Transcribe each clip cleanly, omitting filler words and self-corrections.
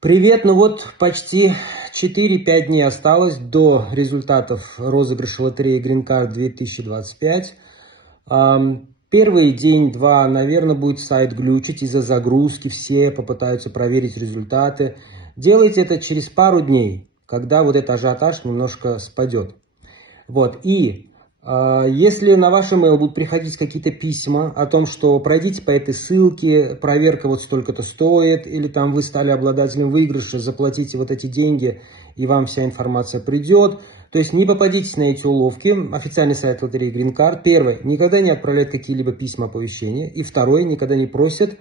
Привет, ну вот почти 4-5 дней осталось до результатов розыгрыша лотереи Green Card 2025. Первый день-два, наверное, будет сайт глючить из-за загрузки, все попытаются проверить результаты. Делайте это через пару дней, когда вот этот ажиотаж немножко спадет. Вот, и если на ваш email будут приходить какие-то письма о том, что пройдите по этой ссылке, проверка вот столько-то стоит, или там вы стали обладателем выигрыша, заплатите вот эти деньги, и вам вся информация придет. То есть не попадитесь на эти уловки. Официальный сайт лотереи Green Card. Первое, никогда не отправляет какие-либо письма оповещения. И второе, никогда не просят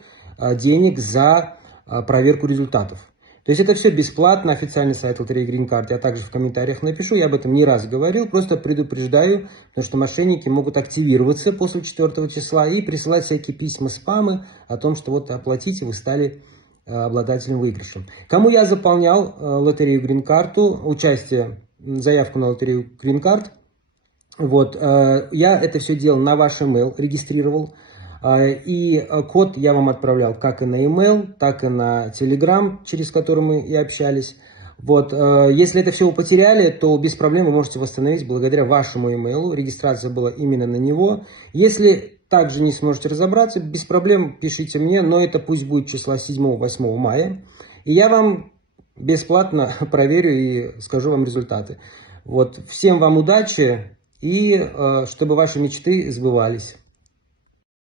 денег за проверку результатов. То есть это все бесплатно, официальный сайт лотереи Green Card, я также в комментариях напишу, я об этом не раз говорил, просто предупреждаю, потому что мошенники могут активироваться после 4 числа и присылать всякие письма, спамы о том, что вот оплатите, вы стали обладателем выигрыша. Кому я заполнял лотерею Green Card, заявку на лотерею Green Card, вот, я это все делал на ваш email, регистрировал. И код я вам отправлял как и на email, так и на Telegram, через который мы и общались. Вот, если это все вы потеряли, то без проблем вы можете восстановить благодаря вашему email. Регистрация была именно на него. Если также не сможете разобраться, без проблем пишите мне, но это пусть будет числа 7-8 мая. И я вам бесплатно проверю и скажу вам результаты. Вот, всем вам удачи и чтобы ваши мечты сбывались.